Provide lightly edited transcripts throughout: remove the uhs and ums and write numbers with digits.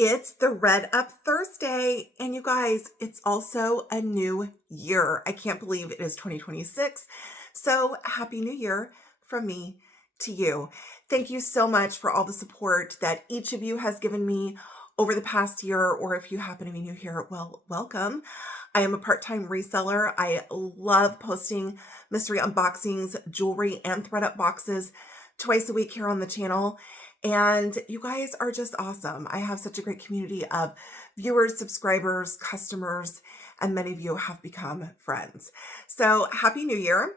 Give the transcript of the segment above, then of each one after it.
It's the Thredup Thursday, and you guys, it's also a new year. I can't believe it is 2026. So happy new year from me to you. Thank you so much for all the support that each of you has given me over the past year, or if you happen to be new here, well, welcome. I am a part-time reseller. I love posting mystery unboxings, jewelry, and Thredup boxes twice a week here on the channel. And you guys are just awesome. I have such a great community of viewers, subscribers, customers, and many of you have become friends. So happy new year.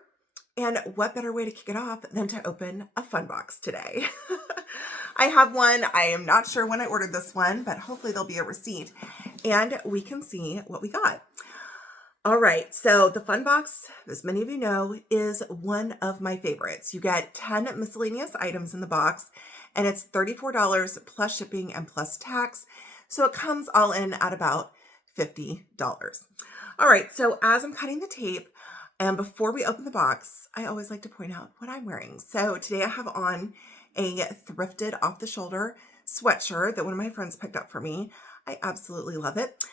And what better way to kick it off than to open a fun box today? I have one. I am not sure when I ordered this one, but hopefully there'll be a receipt and we can see what we got. All right, so the fun box, as many of you know, is one of my favorites. You get 10 miscellaneous items in the box, and it's $34 plus shipping and plus tax. So it comes all in at about $50. All right, so as I'm cutting the tape, and before we open the box, I always like to point out what I'm wearing. So today I have on a thrifted off-the-shoulder sweatshirt that one of my friends picked up for me. I absolutely love it.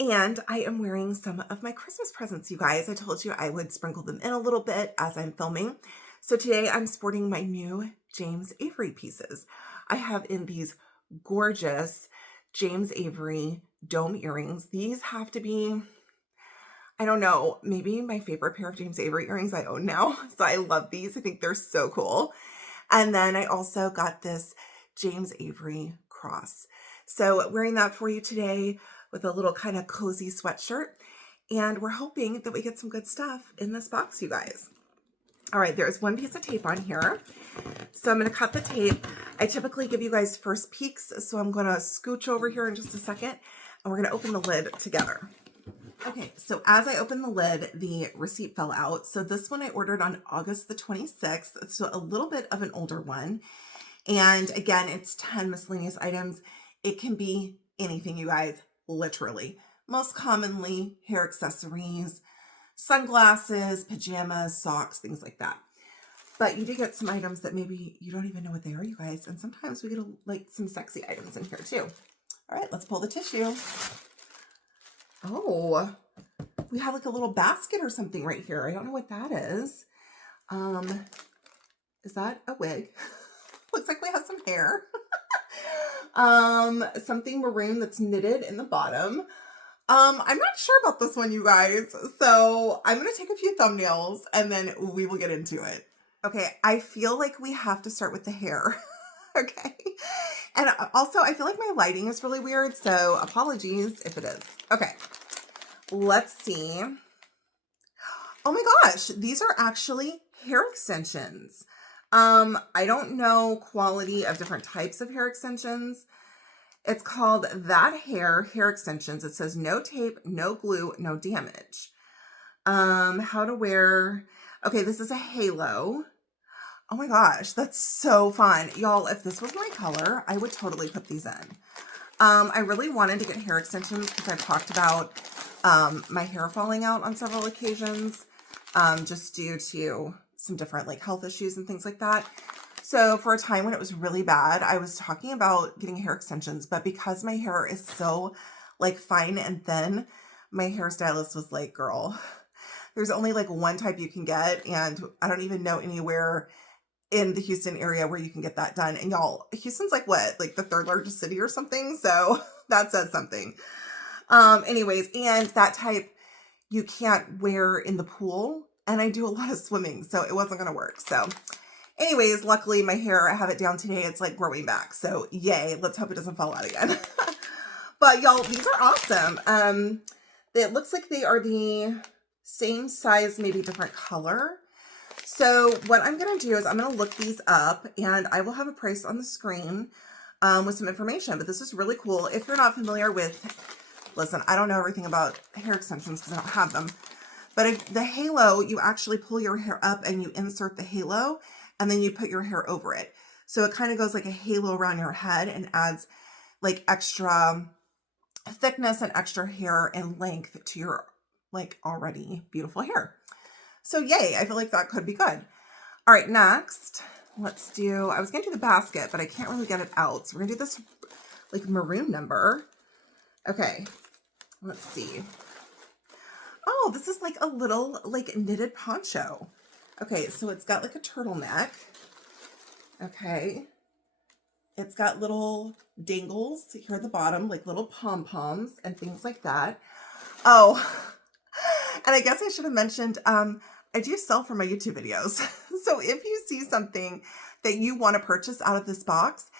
And I am wearing some of my Christmas presents, you guys. I told you I would sprinkle them in a little bit as I'm filming. So today I'm sporting my new James Avery pieces. I have in these gorgeous James Avery dome earrings. These have to be, I don't know, maybe my favorite pair of James Avery earrings I own now. So I love these. I think they're so cool. And then I also got this James Avery cross. So wearing that for you today with a little kind of cozy sweatshirt. And we're hoping that we get some good stuff in this box, you guys. All right, there's one piece of tape on here. So I'm going to cut the tape. I typically give you guys first peeks, so I'm going to scooch over here in just a second, and we're going to open the lid together. Okay, so as I opened the lid, the receipt fell out. So this one I ordered on August the 26th, so a little bit of an older one. And again, it's 10 miscellaneous items. It can be anything, you guys, literally. Most commonly, hair accessories, sunglasses, pajamas, socks, things like that. But you do get some items that maybe you don't even know what they are, you guys. And sometimes we get like some sexy items in here too. All right, let's pull the tissue. Oh, we have like a little basket or something right here. I don't know what that is. Is that a wig? Looks like we have some hair. Something maroon that's knitted in the bottom. I'm not sure about this one, you guys. So I'm going to take a few thumbnails and then we will get into it. Okay. I feel like we have to start with the hair. Okay. And also I feel like my lighting is really weird. So apologies if it is. Okay. Let's see. Oh my gosh. These are actually hair extensions. I don't know quality of different types of hair extensions. It's called That Hair Extensions. It says no tape, no glue, no damage. How to wear. Okay, this is a halo. Oh my gosh, that's so fun. Y'all, if this was my color, I would totally put these in. I really wanted to get hair extensions because I've talked about my hair falling out on several occasions, just due to some different like health issues and things like that. So for a time when it was really bad, I was talking about getting hair extensions, but because my hair is so like fine and thin, my hairstylist was like, girl, there's only like one type you can get. And I don't even know anywhere in the Houston area where you can get that done. And y'all, Houston's like what, like the third largest city or something. So that says something. Anyways, and that type you can't wear in the pool. And I do a lot of swimming, so it wasn't going to work. So anyways, luckily my hair, I have it down today. It's like growing back. So yay, let's hope it doesn't fall out again. But y'all, these are awesome. It looks like they are the same size, maybe different color. So what I'm going to do is I'm going to look these up and I will have a price on the screen with some information. But this is really cool. If you're not familiar with, listen, I don't know everything about hair extensions because I don't have them. But the halo, you actually pull your hair up and you insert the halo and then you put your hair over it. So it kind of goes like a halo around your head and adds like extra thickness and extra hair and length to your like already beautiful hair. So yay, I feel like that could be good. All right, next, let's do, I was going to do the basket, but I can't really get it out. So we're going to do this like maroon number. Okay, let's see. Oh, this is like a little like knitted poncho. Okay, so it's got like a turtleneck. Okay. It's got little dangles here at the bottom, like little pom-poms and things like that. Oh, and I guess I should have mentioned, I do sell for my YouTube videos. So if you see something that you want to purchase out of this box,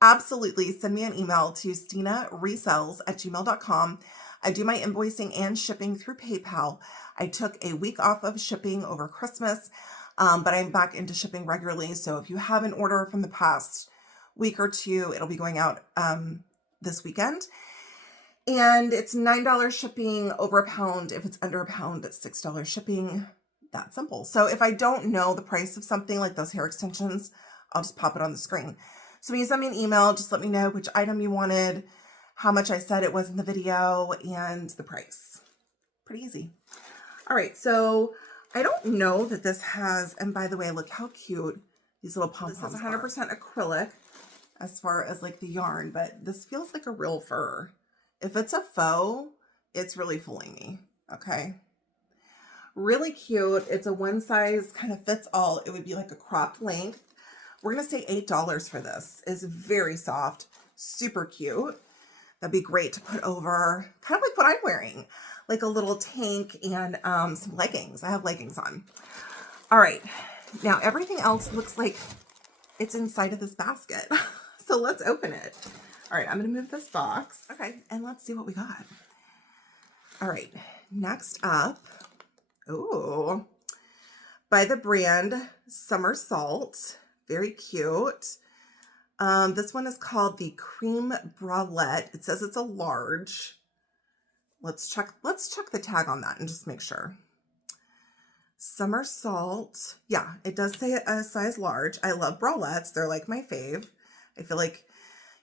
absolutely send me an email to stinaresells@gmail.com. I do my invoicing and shipping through PayPal. I took a week off of shipping over Christmas, but I'm back into shipping regularly. So if you have an order from the past week or two, it'll be going out this weekend. And it's $9 shipping over a pound. If it's under a pound, it's $6 shipping. That simple. So if I don't know the price of something like those hair extensions, I'll just pop it on the screen. So when you send me an email, just let me know which item you wanted, how much I said it was in the video, and the price. Pretty easy. All right, so I don't know that this has, and by the way, look how cute these little pom-poms are. This is 100% acrylic as far as like the yarn, but this feels like a real fur. If it's a faux, it's really fooling me, okay? Really cute. It's a one size kind of fits all. It would be like a cropped length. We're gonna say $8 for this. It's very soft, super cute. That'd be great to put over, kind of like what I'm wearing, like a little tank and some leggings. I have leggings on. All right, now everything else looks like it's inside of this basket. So let's open it. All right, I'm gonna move this box. Okay, and let's see what we got. All right, next up, ooh, by the brand Summer Salt. Very cute. This one is called the Cream Bralette. It says it's a large. Let's check the tag on that and just make sure. Summer Salt. Yeah, it does say a size large. I love bralettes. They're like my fave. I feel like,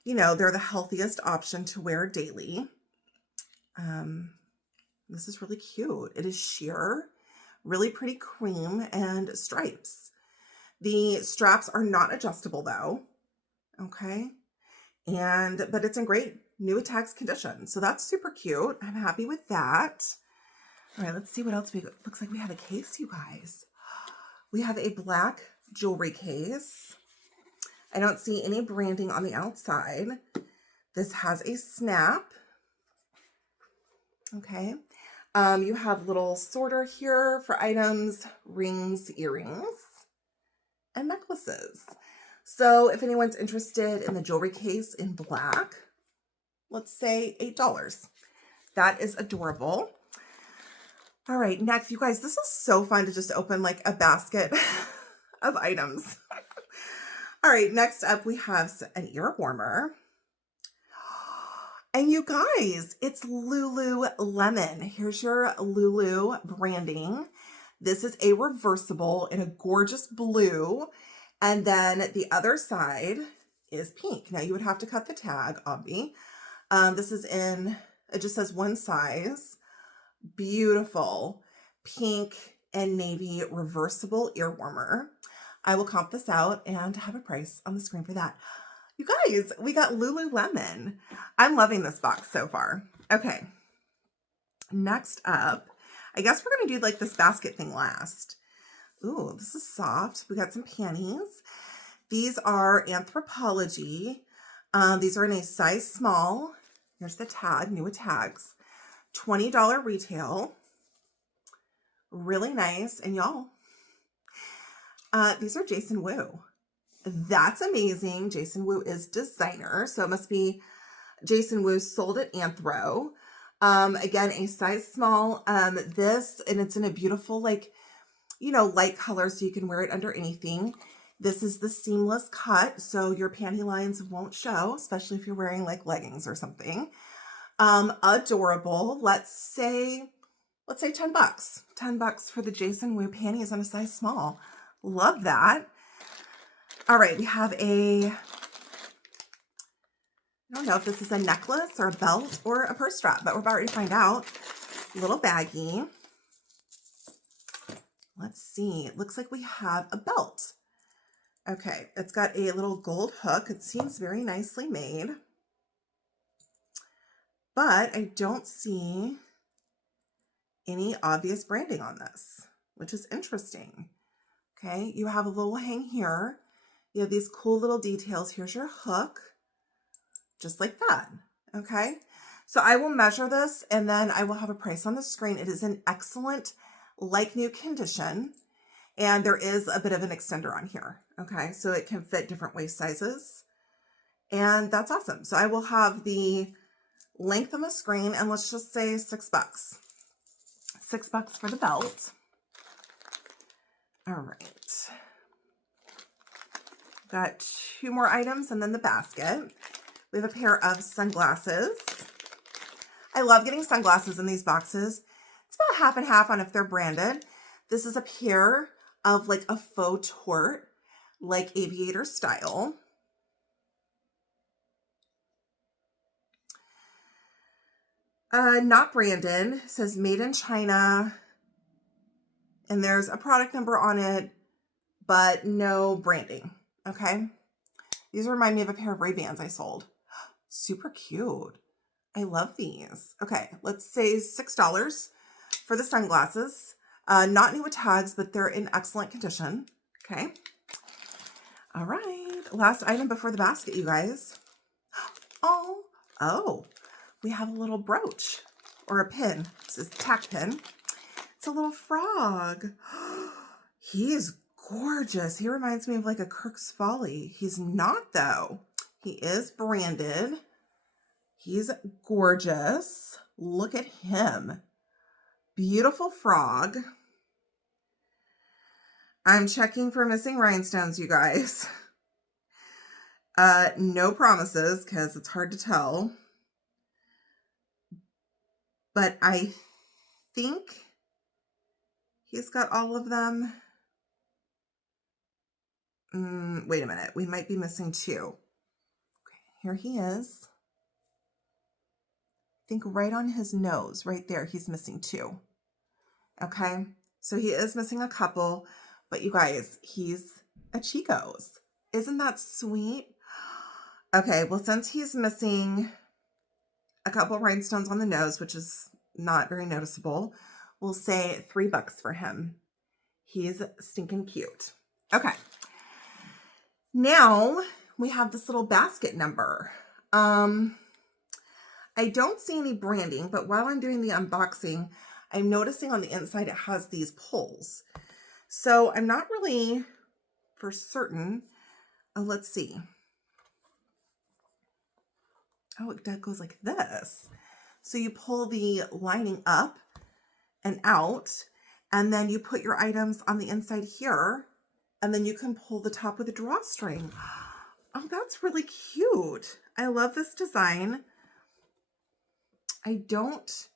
you know, they're the healthiest option to wear daily. This is really cute. It is sheer, really pretty cream and stripes. The straps are not adjustable though. Okay. But it's in great new attacks condition. So that's super cute. I'm happy with that. All right, let's see what else looks like we have a case, you guys. We have a black jewelry case. I don't see any branding on the outside. This has a snap. Okay. You have little sorter here for items, rings, earrings, and necklaces. So if anyone's interested in the jewelry case in black, let's say $8. That is adorable. All right, next, you guys, this is so fun to just open like a basket of items. All right, next up we have an ear warmer. And you guys, it's Lululemon. Here's your Lulu branding. This is a reversible in a gorgeous blue. And then the other side is pink. Now you would have to cut the tag, obvi. This is in, it just says one size. Beautiful pink and navy reversible ear warmer. I will comp this out and have a price on the screen for that. You guys, we got Lululemon. I'm loving this box so far. Okay. Next up, I guess we're going to do like this basket thing last. Ooh, this is soft. We got some panties. These are Anthropologie. These are in a size small. Here's the tag, new tags. $20 retail. Really nice. And y'all, these are Jason Wu. That's amazing. Jason Wu is designer, so it must be Jason Wu sold at Anthro. Again, a size small. This, and it's in a beautiful, like, you know, light color, so you can wear it under anything. This is the seamless cut, so your panty lines won't show, especially if you're wearing like leggings or something. Adorable. Let's say $10. $10 for the Jason Wu panties in a size small. Love that. All right, we have I don't know if this is a necklace or a belt or a purse strap, but we're about ready to find out. Little baggie. Let's see. It looks like we have a belt. Okay, it's got a little gold hook. It seems very nicely made. but I don't see any obvious branding on this, which is interesting. Okay, you have a little hang here. You have these cool little details. Here's your hook, just like that. Okay, so I will measure this and then I will have a price on the screen. It is in excellent, like new condition. And there is a bit of an extender on here. Okay, so it can fit different waist sizes. And that's awesome. So I will have the length on the screen and let's just say $6. $6 for the belt. All right. Got 2 more items and then the basket. We have a pair of sunglasses. I love getting sunglasses in these boxes. It's about half and half on if they're branded. This is a pair of like a faux tort, like aviator style. Not branded. It says made in China. And there's a product number on it, but no branding. Okay. These remind me of a pair of Ray-Bans I sold. Super cute. I love these. Okay. Let's say $6 for the sunglasses. Not new with tags, but they're in excellent condition. Okay. All right. Last item before the basket, you guys. Oh, we have a little brooch or a pin. This is a tack pin. It's a little frog. He is gorgeous. He reminds me of like a Kirk's Folly. He's not though. He is branded. He's gorgeous. Look at him. Beautiful frog. I'm checking for missing rhinestones, you guys. No promises because it's hard to tell. But I think he's got all of them. Wait a minute. We might be missing 2. Okay, here he is. I think right on his nose, right there, he's missing 2. Okay, so he is missing a couple, but you guys, he's a Chicos. Isn't that sweet? Okay, well, since he's missing a couple rhinestones on the nose, which is not very noticeable, we'll say $3 for him. He's stinking cute. Okay. Now we have this little basket number. I don't see any branding, but while I'm doing the unboxing, I'm noticing on the inside it has these pulls. So I'm not really for certain. Let's see. Oh, it goes like this. So you pull the lining up and out, and then you put your items on the inside here, and then you can pull the top with a drawstring. Oh, that's really cute. I love this design. I don't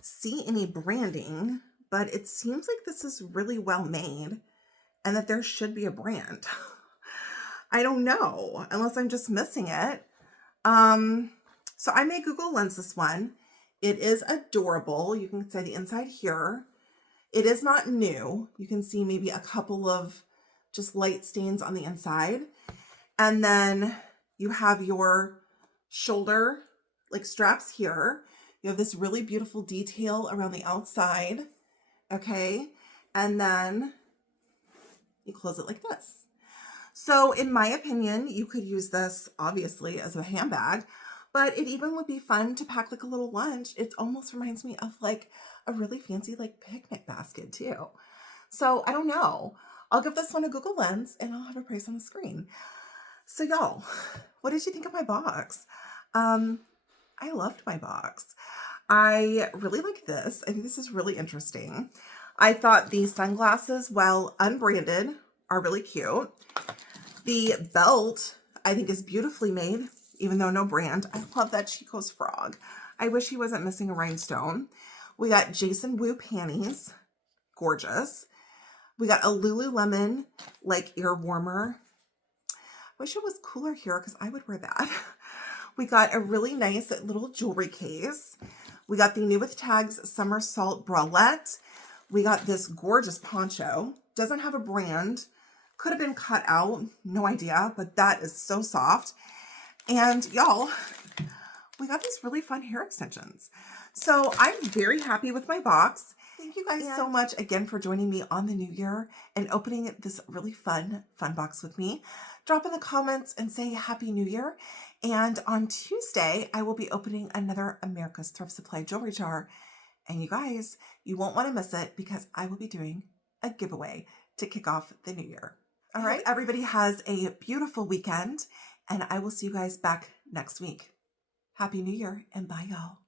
see any branding, but it seems like this is really well made and that there should be a brand. I don't know, unless I'm just missing it. So I may Google Lens this one. It is adorable. You can see the inside here. It is not new. You can see maybe a couple of just light stains on the inside. And then you have your shoulder like straps here. You have this really beautiful detail around the outside. Okay. And then you close it like this. So in my opinion, you could use this obviously as a handbag, but it even would be fun to pack like a little lunch. It almost reminds me of like a really fancy like picnic basket too. So I don't know. I'll give this one a Google Lens and I'll have a price on the screen. So y'all, what did you think of my box? I loved my box. I really like this. I think this is really interesting. I thought the sunglasses, while unbranded, are really cute. The belt, I think, is beautifully made, even though no brand. I love that Chicos frog. I wish he wasn't missing a rhinestone. We got Jason Wu panties. Gorgeous. We got a Lululemon, like, ear warmer. Wish it was cooler here because I would wear that. We got a really nice little jewelry case. We got the new with tags somersault bralette. We got this gorgeous poncho. Doesn't have a brand. Could have been cut out. No idea, but that is so soft. And y'all, we got these really fun hair extensions. So I'm very happy with my box. Thank you guys so much again for joining me on the new year and opening this really fun box with me. Drop in the comments and say Happy New Year. And on Tuesday, I will be opening another America's Thrift Supply jewelry jar. And you guys, you won't want to miss it because I will be doing a giveaway to kick off the new year. All right, everybody has a beautiful weekend, and I will see you guys back next week. Happy New Year, and bye, y'all.